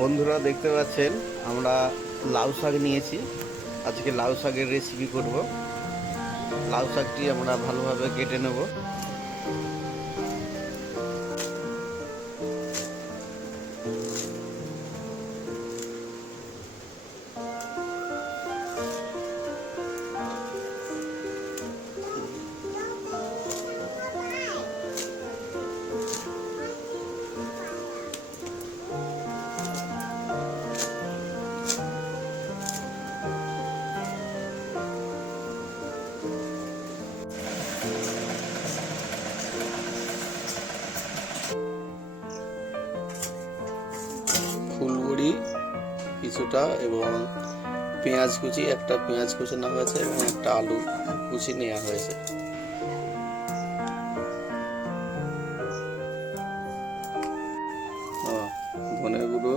বন্ধুরা দেখতে পাচ্ছেন, আমরা লাউ শাক নিয়েছি। আজকে লাউ শাকের রেসিপি করব। লাউ শাকটি আমরা ভালোভাবে কেটে নেব। কিছুটা এবং পেঁয়াজ কুচি একটা পেঁয়াজ কুচি নেওয়া হয়েছে এবং একটা আলু কুচি নেওয়া হয়েছে। ধনে গুঁড়ো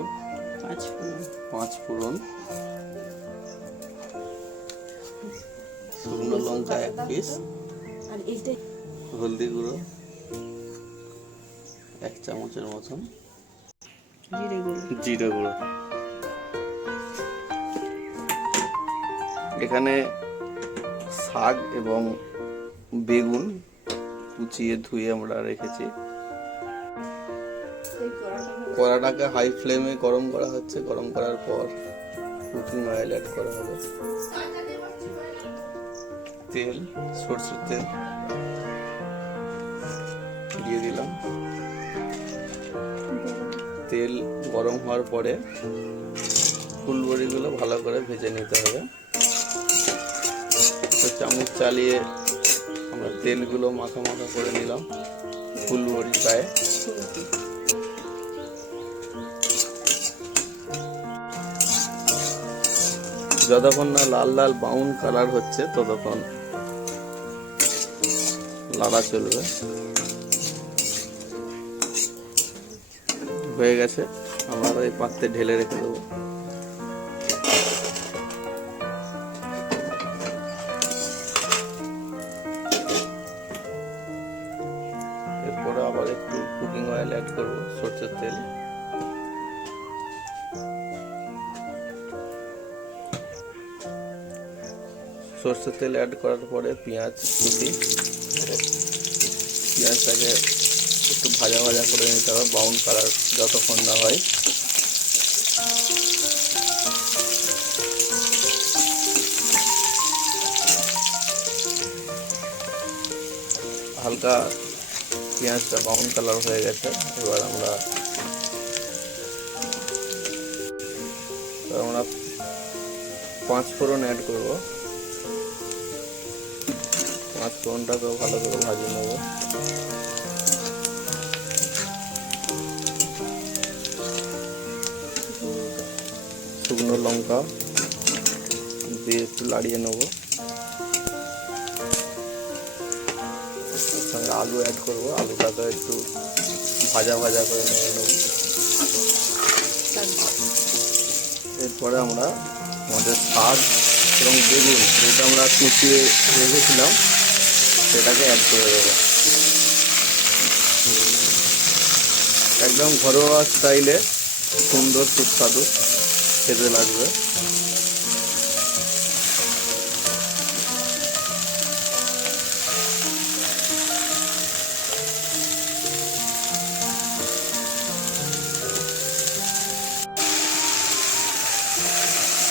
পাঁচ ফোড়ন। পাঁচ ফোড়ন শুকনো লঙ্কা এক পিস হলদি গুঁড়ো এক চামচের মতন। জিরে গুঁড়ো। জিরে গুঁড়ো। এখানে শাক এবং বেগুন কুচিয়ে ধুয়ে আমরা রেখেছি। কড়াটাকে হাই ফ্লেমে গরম করা হচ্ছে। গরম করার পর কুকিং অয়েল অ্যাড করা হবে। তেল, সরষের তেল দিয়ে দিলাম। তেল গরম হওয়ার পরে ফুলবড়িগুলো ভালো করে ভেজে নিতে হবে। চামচ চালিয়ে আমরা তেলগুলো মাখা মাখা করে নিলাম ফুলবড়ি পায়ে। যতক্ষণ না লাল লাল বাউন কালার হচ্ছে, ততক্ষণ লাড়া চলবে। হয়ে গেছে আমরা এই পাত্রে ঢেলে রেখে দেবো। তেল। সরষের তেল অ্যাড করার পরে পেঁয়াজ, কুচি। পেঁয়াজটাকে একটু ভাজা ভাজা করে নিতে হবে ব্রাউন কালার যতক্ষণ না হয়। হালকা পেঁয়াজটা ব্রাউন কালার হয়ে গেছে, এবার আমরা আমরা পাঁচ ফোড়ন অ্যাড করব। পাঁচ ফোড়নটাকেও ভালো করে ভাজিয়ে নেব। শুকনো লঙ্কা দিয়ে একটু লাড়িয়ে নেব। সঙ্গে আলু অ্যাড করব। আলুটাকে একটু ভাজা ভাজা করে নিয়ে নেব। এরপরে আমরা আমাদের শাক এবং বেগুন, যেটা আমরা কুচিয়ে রেখেছিলাম, সেটাকে অ্যাড করে দেবো। একদম ঘরোয়া স্টাইলে সুন্দর, সুস্বাদু খেতে লাগবে।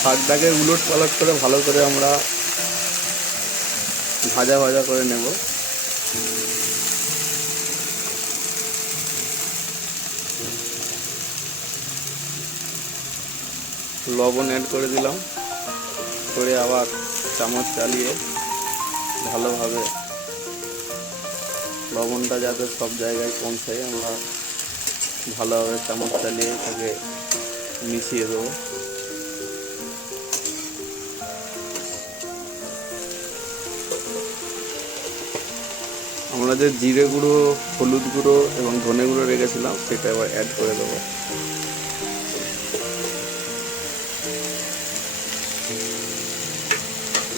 শাকটাকে উলট পালট করে ভালো করে আমরা ভাজা ভাজা করে নেব। লবণ অ্যাড করে দিলাম। করে আবার চামচ চালিয়ে ভালোভাবে লবণটা যাতে সব জায়গায় পৌঁছায়, আমরা ভালোভাবে চামচ চালিয়ে তাকে মিশিয়ে দেবো। আমরা যে জিরে গুঁড়ো, হলুদ গুঁড়ো এবং ধনে গুঁড়ো রেখেছিলাম, সেটা এবার অ্যাড করে দেবো।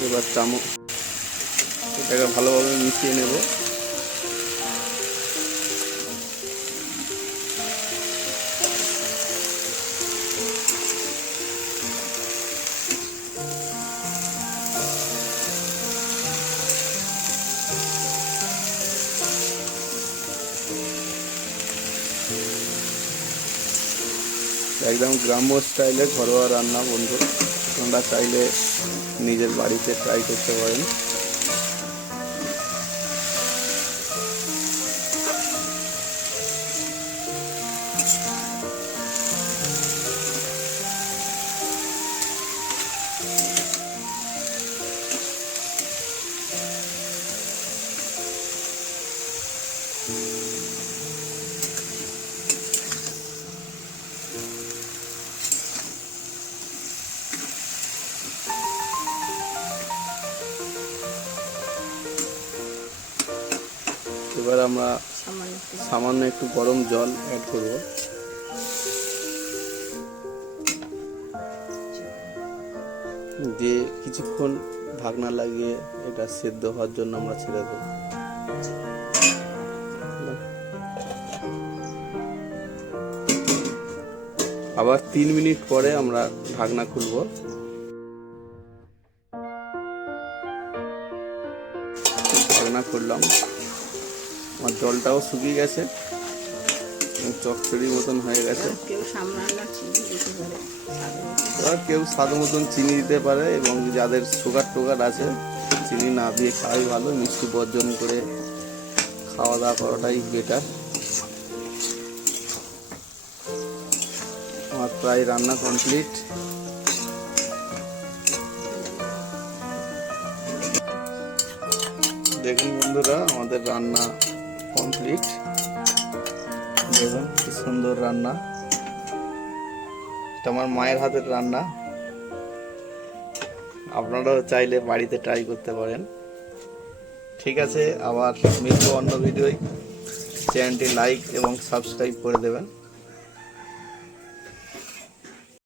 এবার চামচ, এটাকে ভালোভাবে মিশিয়ে নেব। একদম গ্রাম্য স্টাইলে ঘরোয়া রান্না বন্ধু। তোমরা চাইলে নিজের বাড়িতে ট্রাই করতে পারেন। এবার আমরা সামান্য একটু গরম জল অ্যাড করব। দিয়ে কিছুক্ষণ ঢাকনা লাগিয়ে এটা সেদ্ধ হওয়ার জন্য আমরা ছেড়ে দেবো। আবার তিন মিনিট পরে আমরা ঢাকনা খুলব। ঢাকনা খুললাম। আমার জলটাও শুকিয়ে গেছে। এবং মতন হয়ে গেছে। কেউ স্বাদ মতন চিনি দিতে পারে এবং যাদের সুগার টুগার আছে চিনি না দিয়ে খাওয়াই ভালো মিষ্টি বর্জন করে খাওয়া দাওয়া করাটাই বেটার আমার প্রায় রান্না কমপ্লিট দেখুন বন্ধুরা আমাদের রান্না কমপ্লিট দেখুন, কি সুন্দর রান্না। এটা আমার মায়ের হাতের রান্না। আপনারাও চাইলে বাড়িতে ট্রাই করতে পারেন। ঠিক আছে, আবার মিলবো অন্য ভিডিওয় চ্যানেলটি লাইক এবং সাবস্ক্রাইব করে দেবেন।